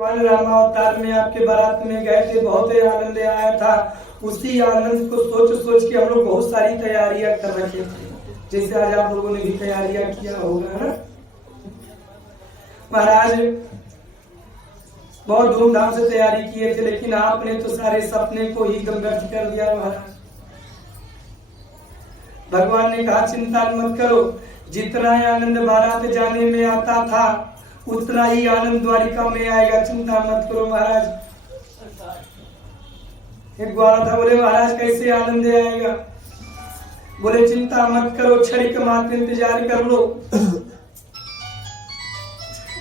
भगवान रामावतार में आपके बारात में गए थे, बहुत ही आनंद आया था। उसी आनंद को सोच सोच के हम लोग बहुत सारी तैयारियां कर रखे थे, जैसे आज आप लोगों ने भी तैयारियां किया होगा ना। महाराज बहुत धूमधाम से तैयारी किए थे, लेकिन आपने तो सारे सपने को ही व्यर्थ कर दिया महाराज। भगवान ने कहा चिंता मत करो, जितना आनंद बारात जाने में आता था उतना ही आनंद द्वारिका में आएगा, चिंता मत करो महाराज। एक ग्वाला था, बोले महाराज कैसे आनंद आएगा? बोले चिंता मत करो, क्षणिक मात्र इंतजार कर लो।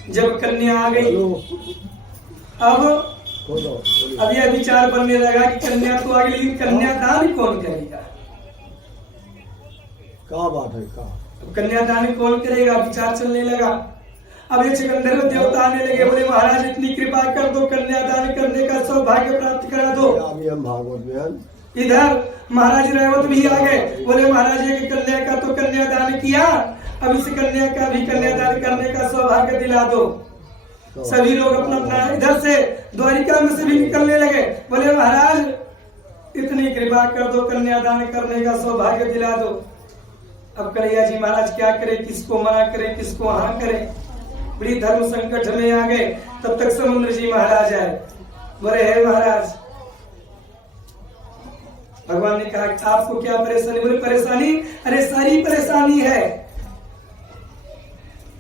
जब कन्या आ गई, अब यह विचार बनने लगा कि कन्या तो आ गई, लेकिन कन्यादान कौन करेगा? क्या बात है, कन्यादान कौन करेगा? विचार चलने लगा। अब ये गंधर्व देवता आने लगे, बोले महाराज इतनी कृपा कर दो, कन्यादान करने का सौभाग्य प्राप्त करा दो। भागवत में इधर महाराज रेवत भी आ गए, बोले महाराज ये कन्या का तो कन्यादान किया, अब इस कन्या का भी कन्यादान करने का सौभाग्य दिला दो। सभी लोग अपना अपना इधर से द्वारिका में से भी निकलने लगे, बोले महाराज इतनी कृपा कर दो, कन्यादान करने का सौभाग्य दिला दो। अब कन्हैया जी महाराज क्या करें, किसको मना करें, किसको हाँ करें? बड़ी धर्म संकट में आ गए। तब तक समुद्र जी महाराज आए, बोले हे महाराज, भगवान ने कहा आपको क्या परेशानी? बोले परेशानी, अरे सारी परेशानी है।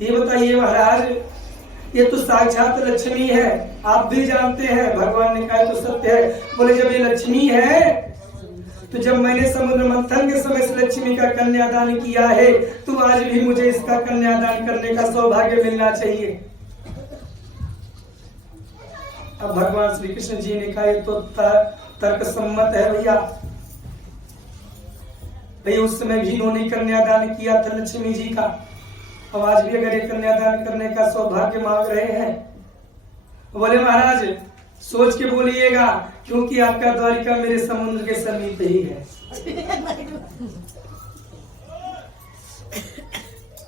ये बताइए महाराज, ये तो साक्षात लक्ष्मी है, आप भी जानते हैं। भगवान ने कहा तो सत्य है। बोले जब ये लक्ष्मी है तो जब मैंने समुद्र मंथन के समय से लक्ष्मी का कन्यादान किया है, तो आज भी मुझे इसका कन्यादान करने का सौभाग्य मिलना चाहिए। अब भगवान श्री कृष्ण जी ने कहा ये तो तर्क सम्मत है भैया। उस समय भी इन्होंने कन्यादान किया था लक्ष्मी जी का, अब आज भी अगर ये कन्यादान करने का सौभाग्य मांग रहे हैं, बोले महाराज सोच के बोलिएगा, क्योंकि आपका द्वारिका मेरे समुद्र के समीप ही है।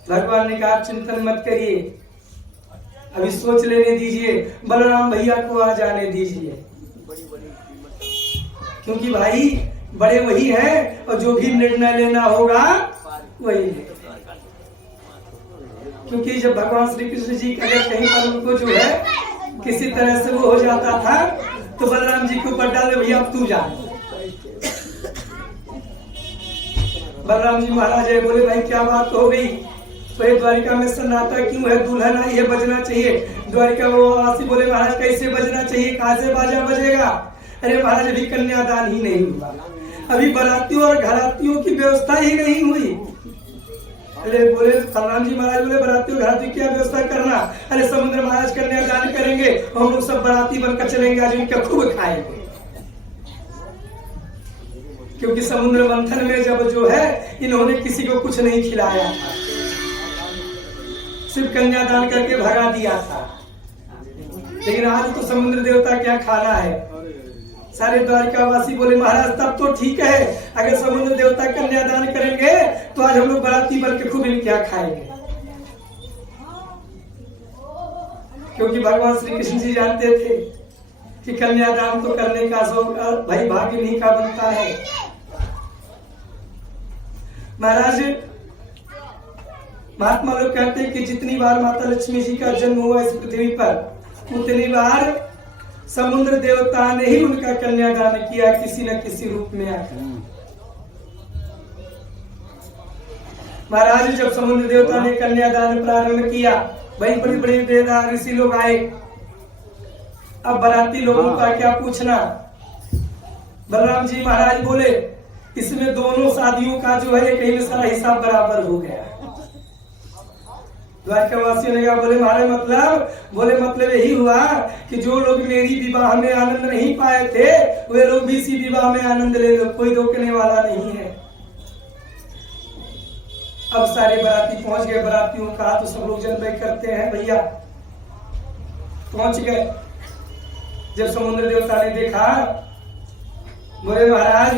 भगवान ने कहा चिंतन मत करिए, अभी सोच लेने दीजिए, बलराम भैया को आ जाने दीजिए, क्योंकि भाई बड़े वही हैं और जो भी निर्णय लेना होगा वही है। क्योंकि जब भगवान श्री कृष्ण जी अगर कहीं पर उनको जो है किसी तरह से वो हो जाता था, तो बलराम जी को ऊपर डाले, भैया अब तू जा। बलराम जी महाराज है, बोले भाई क्या बात हो गई? तो ये द्वारिका में सन्नाटा क्यों है? दुल्हन आई है, बजना चाहिए। द्वारिका वो वासी बोले महाराज कैसे बजना चाहिए, कहाँ से बाजा बजेगा? अरे महाराज अभी कन्यादान ही नहीं हुआ, अभी बारातियों और घरातियों की व्यवस्था ही नहीं हुई। अरे बोले बलराम जी महाराज बोले बारातियों घराती क्या व्यवस्था करना? अरे समुद्र महाराज कन्यादान करेंगे, हम लोग सब बाराती बनकर चलेंगे, आज इनका खूब खाएंगे। क्योंकि समुद्र मंथन में जब जो है इन्होंने किसी को कुछ नहीं खिलाया था, सिर्फ कन्यादान करके भगा दिया था। लेकिन आज तो समुद्र देवता क्या खाना है? सारे द्वारिका वासी बोले महाराज तब तो ठीक है, अगर समुद्र देवता कन्यादान करेंगे तो आज हम लोग बाराती बन के खूब क्या खाएंगे। क्योंकि भगवान श्री कृष्ण जी जानते थे कि कन्यादान तो करने का भाई भाग्य नहीं का बनता है। महाराज महात्मा लोग कहते हैं कि जितनी बार माता लक्ष्मी जी का जन्म हुआ इस पृथ्वी पर, उतनी बार समुद्र देवता ने ही उनका कन्यादान किया, किसी न किसी रूप में आकर। महाराज जब समुद्र देवता ने कन्यादान प्रारंभ किया, भाई बड़े बड़े वेदांत ऋषि लोग आए। अब बाराती लोगों का क्या पूछना? बलराम जी महाराज बोले इसमें दोनों शादियों का जो है कहीं में सारा हिसाब बराबर हो गया। द्वारिका वासियों ने कहा बोले महाराज मतलब यही हुआ कि जो लोग मेरी विवाह में आनंद नहीं पाए थे, वे लोग भी इसी विवाह में आनंद ले लो, कोई रोकने वाला नहीं है। अब सारे बाराती पहुंच गए, बारातियों का तो सब लोग जन्म करते हैं भैया, पहुंच गए। जब समुद्र देवता ने देखा, बोले महाराज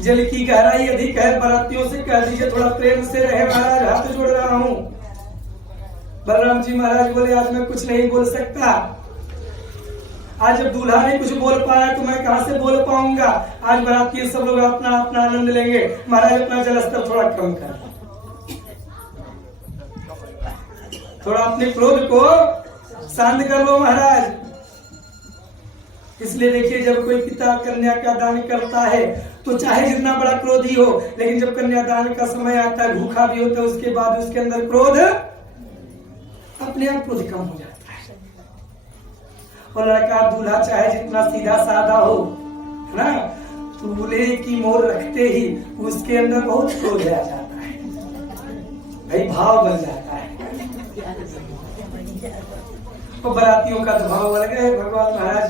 जल की गहराई अधिक है, बारातियों से कह दीजिए थोड़ा प्रेम से रहे, महाराज हाथ जोड़ रहा हूँ। बलराम जी महाराज बोले आज मैं कुछ नहीं बोल सकता, आज जब दूल्हा नहीं कुछ बोल पाया तो मैं कहां से बोल पाऊंगा। आज बाराती सब लोग अपना अपना आनंद लेंगे। महाराज अपना जलस्तर थोड़ा कम कर, थोड़ा अपने क्रोध को शांत कर लो महाराज। इसलिए देखिए, जब कोई पिता कन्या का दान करता है तो चाहे जितना बड़ा क्रोधी हो, लेकिन जब कन्यादान का समय आता है, भूखा भी होता है, उसके बाद उसके अंदर क्रोध अपने आप क्रोध कम हो जाता है। और लड़का दूल्हा चाहे जितना सीधा साधा हो, है ना, दूल्हे की मोहर रखते ही उसके अंदर बहुत क्रोध आ जाता है, भाई भाव बन जाता है। तो बारातियों का तो भाव अलग है भगवान महाराज।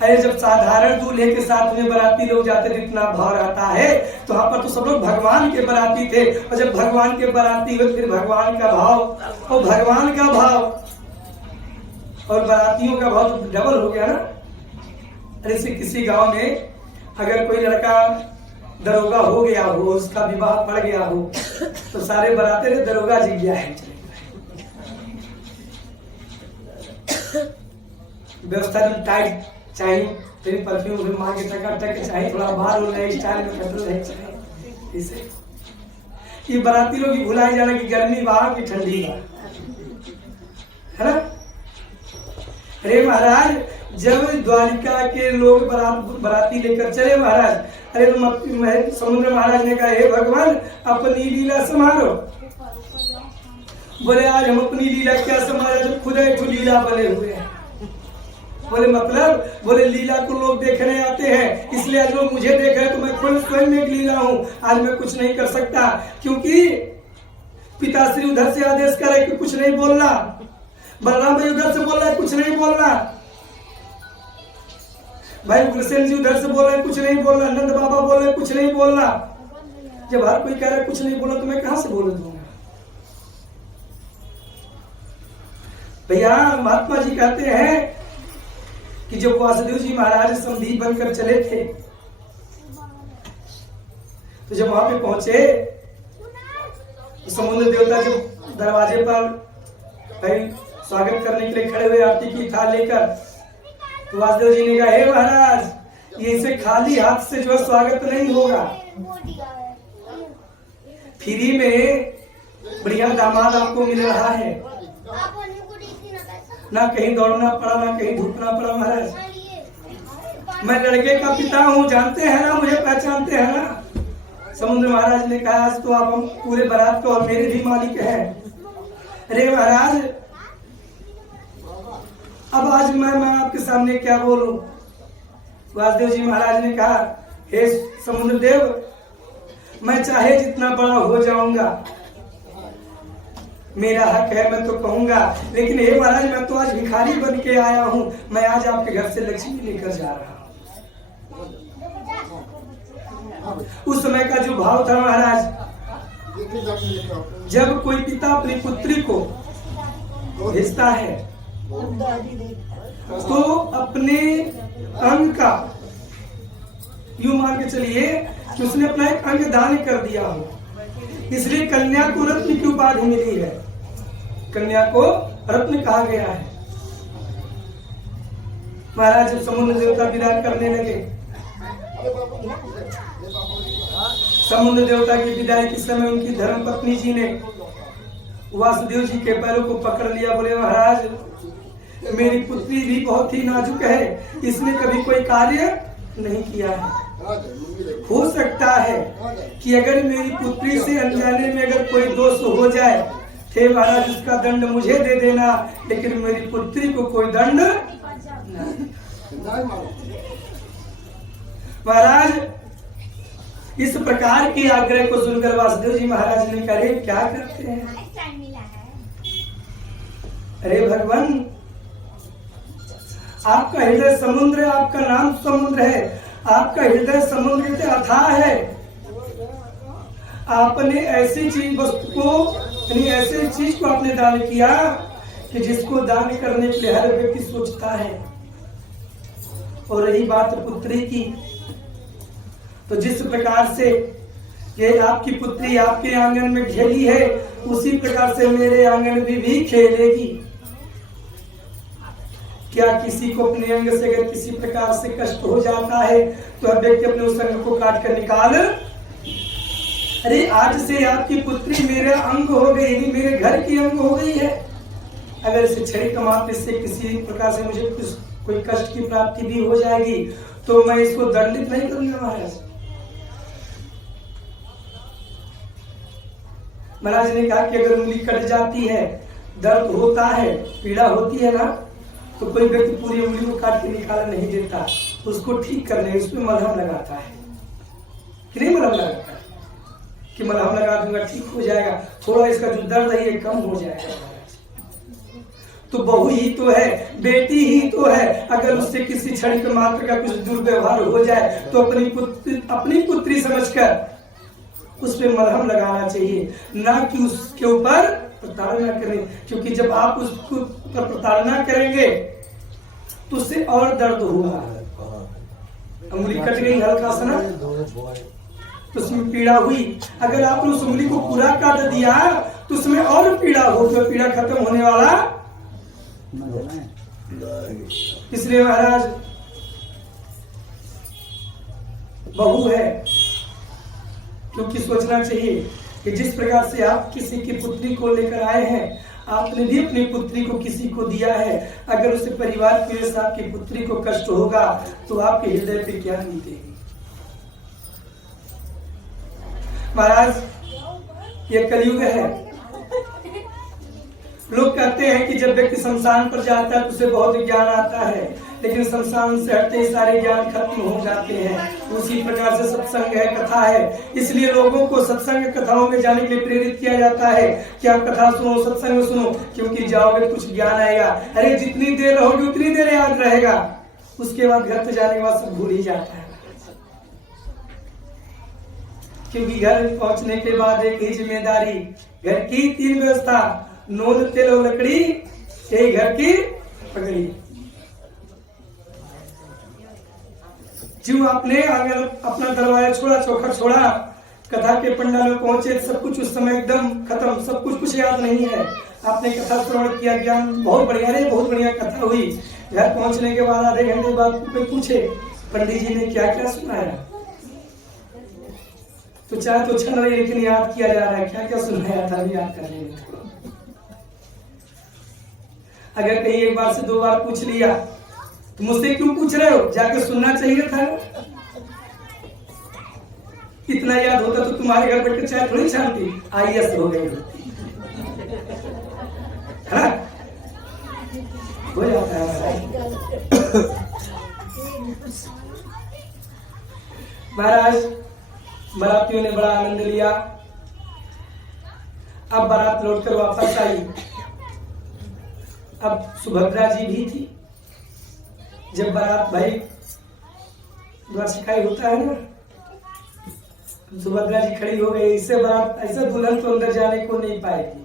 अरे जब साधारण दूल्हे के साथ में बाराती लोग जाते थे, इतना भाव रहता है। तो वहां पर तो सब लोग भगवान के बाराती थे, और जब भगवान के बाराती हुए फिर भगवान का भाव और भगवान का भाव और बारातियों का भाव तो डबल हो गया ना। अरे से किसी गांव में अगर कोई लड़का दरोगा हो गया हो, उसका विवाह पड़ गया हो, तो सारे बाराते ने दरोगा जी गया है, व्यवस्था एकदम टाइट चाहिए, तेरी परफ्यूम मांग के टका चाहिए, थोड़ा बाहर हो नए स्टाइल में कपड़े रहे चाहिए। इसे ये बाराती लोग ही भुलाए जाना कि गर्मी बाहर की ठंडी बाहर, है ना। अरे महाराज, जब द्वारिका के लोग बाराती लेकर चले महाराज, अरे तो समुद्र महाराज ने कहा, हे भगवान अपनी लीला समारो। बोले आज हम अपनी लीला क्या समारो, जब खुद एक लीला बने हुए हैं। बोले मतलब, बोले लीला को लोग देखने आते हैं, इसलिए आज लोग मुझे देख रहे हैं, तो मैं खुद स्वयं एक लीला हूँ। आज मैं कुछ नहीं कर सकता, क्योंकि पिताश्री उधर से आदेश करे कि कुछ नहीं बोलना, बलराम भाई उधर से बोल रहे कुछ नहीं बोलना, भाई गुलसेन जी उधर से बोल रहे कुछ नहीं बोलना, नंद बाबा बोल रहे कुछ नहीं बोलना। जब हर कोई कह रहा है कुछ नहीं बोलना, तो मैं कहां से बोल दूंगा। भैया महात्मा जी कहते हैं कि जब वासुदेव जी महाराज समधी बनकर चले थे, तो जब वहां पे पहुंचे तो समुद्र देवता जब दरवाजे पर भाई स्वागत करने के लिए खड़े हुए, आरती की थाल लेकर, तो वासुदेव जी ने कहा, हे महाराज, ये इसे खाली हाथ से जो स्वागत नहीं होगा। फ्री में बढ़िया दामाद आपको मिल रहा है, ना कहीं दौड़ना पड़ा, ना कहीं धूपना पड़ा। महाराज, मैं लड़के का पिता हूँ, जानते हैं ना, मुझे पहचानते हैं ना। समुद्र महाराज ने कहा, आज तो आप हम पूरे बारात को और मेरे भी मालिक हैं। अरे महाराज, अब आज मैं आपके सामने क्या बोलूं। वासुदेव जी महाराज ने कहा, हे समुद्र देव, मैं चाहे जितना बड़ा हो जाऊंगा, मेरा हक है, मैं तो कहूंगा, लेकिन हे महाराज, मैं तो आज भिखारी बन के आया हूं, मैं आज आपके घर से लक्ष्मी लेकर जा रहा हूं। उस समय का जो भाव था महाराज, जब कोई पिता अपनी पुत्री को भेजता है तो अपने अंग का, यूं मान के चलिए कि उसने अपना एक अंग दान कर दिया हो, इसलिए कन्या को रत्न की उपाधि मिली है, कन्या को रत्न कहा गया है। महाराज जब समुद्र देवता विदा करने लगे, समुद्र देवता की विदाई के समय उनकी धर्म पत्नी जी ने वासुदेव जी के पैरों को पकड़ लिया। बोले, महाराज, मेरी पुत्री भी बहुत ही नाजुक है, इसने कभी कोई कार्य नहीं किया है, हो सकता है कि अगर मेरी पुत्री से अनजाने में अगर कोई दोष हो जाए, थे महाराज उसका दंड मुझे दे देना, लेकिन मेरी पुत्री को कोई दंड नहीं। महाराज, इस प्रकार के आग्रह को सुनकर वासुदेव जी महाराज ने कहा, क्या करते हैं। अरे भगवान, आपका हृदय समुद्र, आपका नाम समुद्र है, आपका हृदय समुद्र से अथाह है। आपने ऐसी चीज वस्तु को, यानी ऐसे चीज को आपने दान किया कि जिसको दान करने के लिए हर व्यक्ति सोचता है। और रही बात पुत्री की, तो जिस प्रकार से ये आपकी पुत्री आपके आंगन में खेली है, उसी प्रकार से मेरे आंगन में भी खेलेगी। क्या किसी को अपने अंग से अगर किसी प्रकार से कष्ट हो जाता है तो अब व्यक्ति अपने उस अंग को काट कर निकाल, अरे आज से आपकी पुत्री मेरा अंग हो गई, यानी मेरे घर की अंग हो गई है। अगर इसे छड़ी कमाने से किसी प्रकार से मुझे कोई कष्ट की प्राप्ति भी हो जाएगी तो मैं इसको दंडित नहीं करूंगा महाराज। महाराज ने कहा कि अगर उंगली कट जाती है, दर्द होता है, पीड़ा होती है ना, तो कोई व्यक्ति पूरी उंगली को काट के निकाला नहीं देता, उसको ठीक करने उसमें मलहम लगाता है कि नहीं मलहम लगाता है कि मलहम लगा दूंगा ठीक हो जाएगा, थोड़ा इसका जो दर्द है ये कम हो जाएगा। तो बहू ही तो है, बेटी ही तो है, अगर उससे किसी क्षणिक मात्र का कुछ दुर्व्यवहार हो जाए तो अपनी पुत्री समझकर उस पर मलहम लगाना चाहिए, ना कि उसके ऊपर प्रताड़ना करें, क्योंकि जब आप उसको पर प्रताड़ना करेंगे तो उससे और दर्द होगा। उंगली कट गई हल्का सा ना तो उसमें पीड़ा हुई, अगर आपने उस उंगली को पूरा काट दिया तो उसमें और पीड़ा हो, तो पीड़ा खत्म होने वाला। इसलिए महाराज बहू है क्योंकि सोचना चाहिए कि जिस प्रकार से आप किसी की पुत्री को लेकर आए हैं, आपने भी अपनी पुत्री को किसी को दिया है, अगर उस परिवार की वजह से आपकी पुत्री को कष्ट होगा तो आपके हृदय पे क्या बीतेगी। महाराज ये कलयुग है। लोग कहते हैं कि जब व्यक्ति शमशान पर जाता है तो उसे बहुत ज्ञान आता है, लेकिन शमशान से हटते ही सारे ज्ञान खत्म हो जाते हैं। उसी प्रकार से सत्संग है, कथा है, इसलिए लोगों को सत्संग कथाओं में जाने के लिए प्रेरित किया जाता है कि आप कथा सुनो, सत्संग सुनो, क्योंकि जाओगे कुछ ज्ञान आएगा। अरे जितनी देर रहोगे उतनी देर याद रहेगा, उसके बाद घर पे जाने के बाद सब भूल ही जाता है, क्योंकि घर पहुंचने के बाद एक ही जिम्मेदारी, घर की 3 व्यवस्था, नोद तेल और लकड़ी, यही घर की पगड़ी। जीव आपने आंगन अपना दरवाजा छोड़ा, चौखट छोड़ा, कथा के पंडाल में पहुंचे, सब कुछ उस समय एकदम खत्म, सब कुछ याद नहीं है। आपने कथा श्रवण किया, ज्ञान बहुत बढ़िया, रे बहुत बढ़िया कथा हुई। घर पहुंचने के बाद आधे घंटे बाद कोई पूछे पंडित जी ने क्या क्या सुनाया, तो चाहे तो छन रही लेकिन याद किया जा रहा है क्या क्या सुनाया था, भी याद कर रहे। अगर कहीं 1 बार से 2 बार पूछ लिया तो मुझसे क्यों पूछ रहे हो, जाके सुनना चाहिए था। इतना याद होता तो तुम्हारे घर बैठ कर चाय थोड़ी छानती, IAS हो गई होती, है ना, हो जाता है। महाराज बारातियों ने बड़ा आनंद लिया। अब बारात लौटकर वापस आई। अब सुभद्रा जी भी थी। जब बारात भाई द्वार शिकाई होता है ना, सुभद्रा जी खड़ी हो गई। इससे बारात ऐसे दुल्हन तो अंदर जाने को नहीं पाएगी।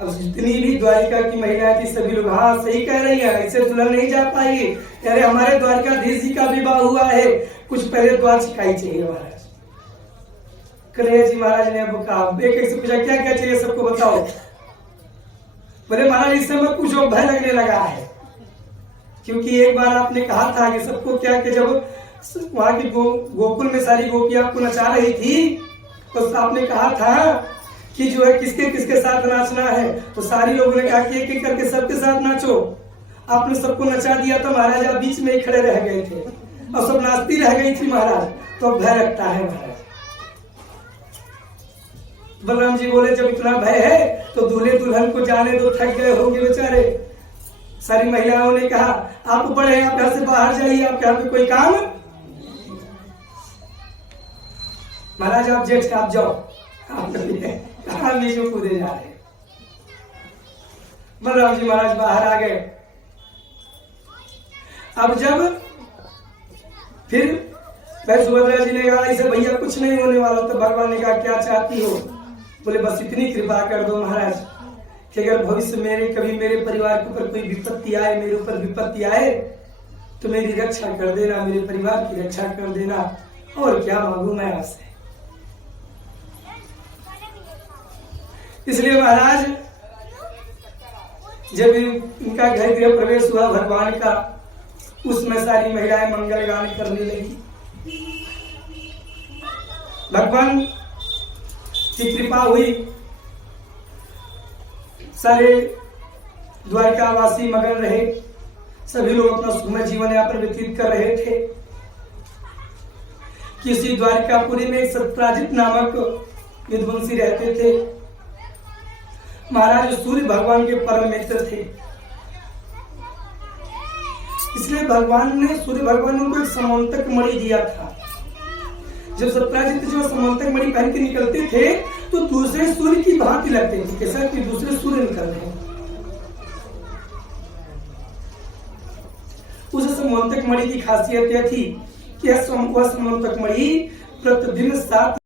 अब जितनी भी द्वारिका की महिलाएं थी सभी लोग हाँ सही कह रही है, ऐसे दुल्हन नहीं जा पाएगी। अरे हमारे द्वारकाधीश जी का विवाह हुआ है, कुछ पहले द्वार शिकाई चाहिए। महाराज कन्हैया जी महाराज ने अब कहा, एक से पूछा क्या क्या चाहिए सबको बताओ। बोले महाराज इससे मत पूछो, भय लगने लगा है, क्योंकि एक बार आपने कहा था कि सबको क्या कि जब वहां की गोकुल में सारी गोपियां आपको नचा रही थी तो आपने कहा था कि जो है किसके किसके साथ नाचना है, तो सारी लोगों ने कहा कि एक करके सबके साथ नाचो। आपने सबको नचा दिया था, महाराज आप बीच में ही खड़े रह गए थे और सब नाचती रह गई थी महाराज, तो भय लगता है महाराज। बलराम जी बोले जब इतना भय है तो दूल्हे दुल्हन को जाने दो, थक गए होंगे बेचारे। सारी महिलाओं ने कहा आप बड़े आप घर से बाहर जाइए, आपके यहाँ पे कोई काम। महाराज आप जेठ आप जाओ, आप नीचे कूदे जा रहे। बलराम जी महाराज बाहर आ गए। अब जब फिर भाई सुभद्रा जी ने कहा ऐसे भैया कुछ नहीं होने वाला, तो भगवान ने कहा क्या चाहती हो। बोले बस इतनी कृपा कर दो महाराज कि अगर भविष्य में कभी मेरे परिवार के ऊपर कोई विपत्ति आए, मेरे ऊपर विपत्ति आए तो मेरी रक्षा कर देना, मेरे परिवार की रक्षा कर देना, और क्या मांगू मैं आपसे। इसलिए महाराज जब इनका घर गृह प्रवेश हुआ भगवान का, उसमें सारी महिलाएं मंगल गान करने लगी। भगवान की कृपा हुई, सारे द्वारकावासी मगन रहे, सभी लोग अपना सुखमय जीवन यापन व्यतीत कर रहे थे। किसी द्वारकापुरी में एक सत्राजित नामक विद्वांसी रहते थे। महाराज सूर्य भगवान के परम मित्र थे, इसलिए भगवान ने सूर्य भगवान ने उनको एक समंतक मणि दिया था। जब सत्राजित जो समंतक मणि पहन के निकलते थे तो दूसरे सूर्य की भांति लगते थे, कैसा कि दूसरे सूर्य निकल रहे हैं। उस समंतक मणि की खासियत यह थी कि वह समंतक मणि प्रतिदिन 7